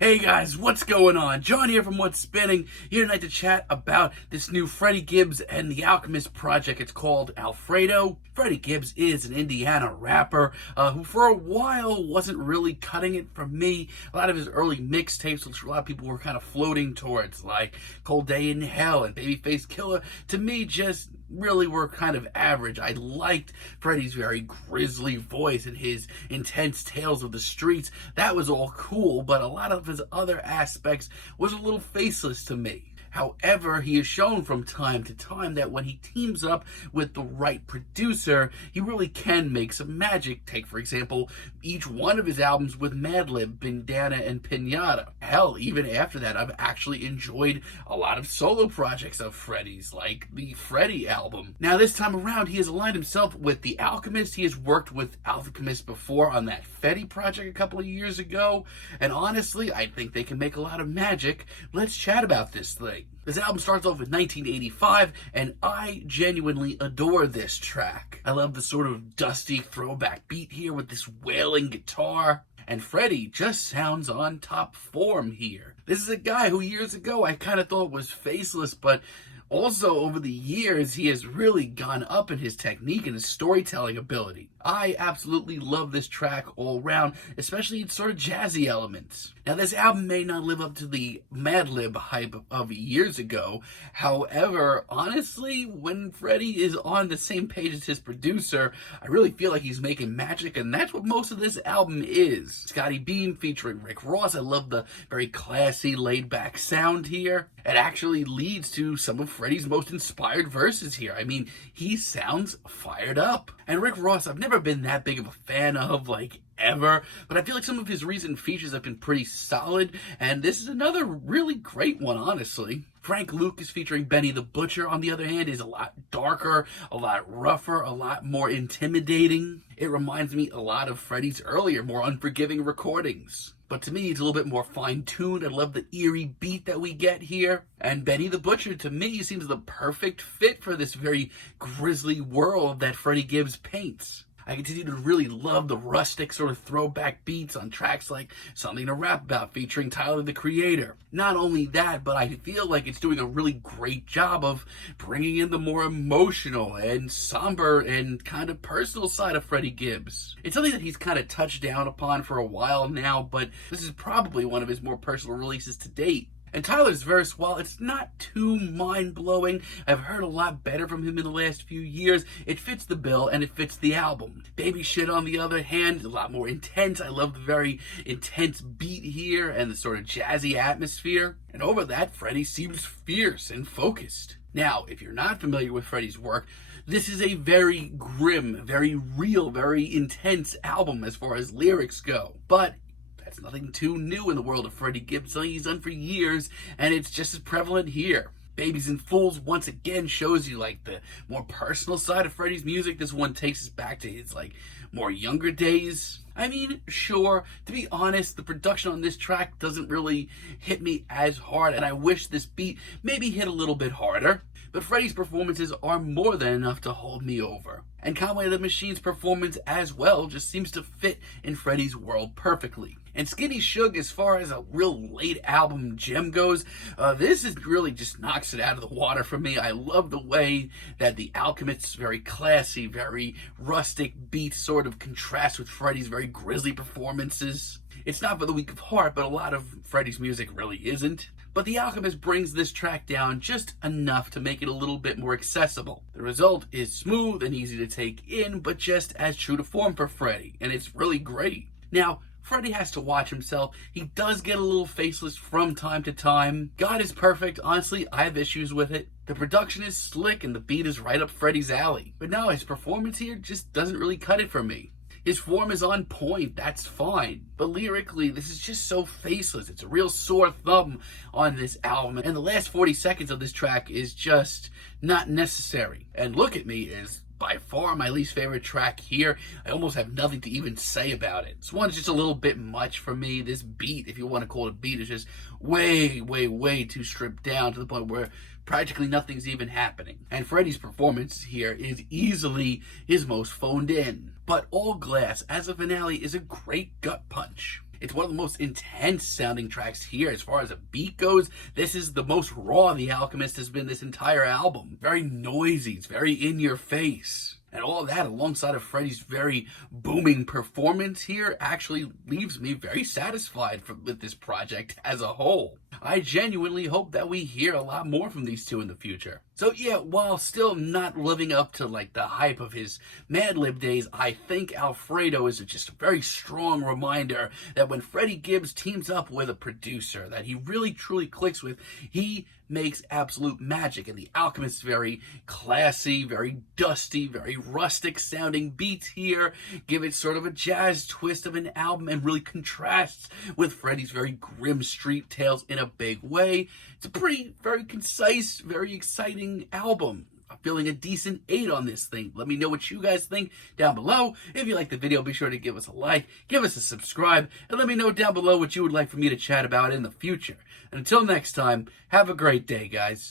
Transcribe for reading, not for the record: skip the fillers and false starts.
Hey guys, what's going on? John here from What's Spinning, here tonight to chat about this new Freddie Gibbs and the Alchemist project. It's called Alfredo. Freddie Gibbs is an Indiana rapper who for a while wasn't really cutting it for me. A lot of his early mixtapes, which a lot of people were kind of floating towards, like Cold Day in Hell and Babyface Killer, to me just really were kind of average. I liked Freddie's very grisly voice and his intense tales of the streets. That was all cool, but a lot of his other aspects was a little faceless to me. However, he has shown from time to time that when he teams up with the right producer, he really can make some magic. Take, for example, each one of his albums with Madlib, Bandana, and Pinata. Hell, even after that, I've actually enjoyed a lot of solo projects of Freddie's, like the Freddie album. Now, this time around, he has aligned himself with The Alchemist. He has worked with Alchemist before on that Fetty project a couple of years ago, and honestly, I think they can make a lot of magic. Let's chat about this thing. This album starts off with 1985, and I genuinely adore this track. I love the sort of dusty throwback beat here with this wailing guitar. And Freddie just sounds on top form here. This is a guy who years ago I kind of thought was faceless, but also over the years he has really gone up in his technique and his storytelling ability. I absolutely love this track all around, especially its sort of jazzy elements. Now, this album may not live up to the Madlib hype of years ago. However, honestly, when Freddie is on the same page as his producer, I really feel like he's making magic, and that's what most of this album is. Scottie Beam featuring Rick Ross. I love the very classy, laid-back sound here. It actually leads to some of Freddie's most inspired verses here. I mean, he sounds fired up. And Rick Ross, I've never been that big of a fan of, ever, but I feel like some of his recent features have been pretty solid, and this is another really great one, honestly. Frank Lucas featuring Benny the Butcher, on the other hand, is a lot darker, a lot rougher, a lot more intimidating. It reminds me a lot of Freddie's earlier, more unforgiving recordings. But to me, it's a little bit more fine-tuned. I love the eerie beat that we get here. And Benny the Butcher, to me, seems the perfect fit for this very grisly world that Freddie Gibbs paints. I continue to really love the rustic sort of throwback beats on tracks like Something to Rap About featuring Tyler, the Creator. Not only that, but I feel like it's doing a really great job of bringing in the more emotional and somber and kind of personal side of Freddie Gibbs. It's something that he's kind of touched down upon for a while now, but this is probably one of his more personal releases to date. And Tyler's verse, while it's not too mind-blowing, I've heard a lot better from him in the last few years. It fits the bill and it fits the album. Baby Shit, on the other hand, is a lot more intense. I love the very intense beat here and the sort of jazzy atmosphere. And over that, Freddie seems fierce and focused. Now, if you're not familiar with Freddie's work, this is a very grim, very real, very intense album as far as lyrics go. But that's nothing too new in the world of Freddie Gibbs. Something he's done for years, and it's just as prevalent here. Babies and Fools once again shows you the more personal side of Freddie's music. This one takes us back to his more younger days. I mean, sure, to be honest, the production on this track doesn't really hit me as hard, and I wish this beat maybe hit a little bit harder. But Freddie's performances are more than enough to hold me over. And Conway the Machine's performance as well just seems to fit in Freddie's world perfectly. And Skinny Suge, as far as a real late album gem goes, this is really just knocks it out of the water for me. I love the way that The Alchemist's very classy, very rustic beat sort of contrasts with Freddie's very grisly performances. It's not for the weak of heart, but a lot of Freddie's music really isn't. But The Alchemist brings this track down just enough to make it a little bit more accessible. The result is smooth and easy to take in, but just as true to form for Freddie, and it's really great. Now, Freddie has to watch himself. He does get a little faceless from time to time. God is perfect. Honestly, I have issues with it. The production is slick and the beat is right up Freddie's alley. But no, his performance here just doesn't really cut it for me. His form is on point, that's fine. But lyrically, this is just so faceless. It's a real sore thumb on this album. And the last 40 seconds of this track is just not necessary. And Look at Me is by far my least favorite track here. I almost have nothing to even say about it. This one's just a little bit much for me. This beat, if you want to call it a beat, is just way, way, way too stripped down to the point where practically nothing's even happening. And Freddie's performance here is easily his most phoned in. But All Glass as a finale is a great gut punch. It's one of the most intense sounding tracks here. As far as a beat goes, this is the most raw The Alchemist has been this entire album. Very noisy, it's very in your face. And all of that alongside of Freddie's very booming performance here actually leaves me very satisfied with this project as a whole. I genuinely hope that we hear a lot more from these two in the future. So yeah, while still not living up to like the hype of his Mad Lib days, I think Alfredo is just a very strong reminder that when Freddie Gibbs teams up with a producer that he really truly clicks with, he makes absolute magic. And The Alchemist's very classy, very dusty, very rustic sounding beats here give it sort of a jazz twist of an album and really contrasts with Freddie's very grim street tales in a big way. It's a very concise, very exciting album. I'm feeling a decent 8 on this thing. Let me know what you guys think down below. If you like the video, be sure to give us a like, give us a subscribe, and let me know down below what you would like for me to chat about in the future. And until next time, have a great day, guys.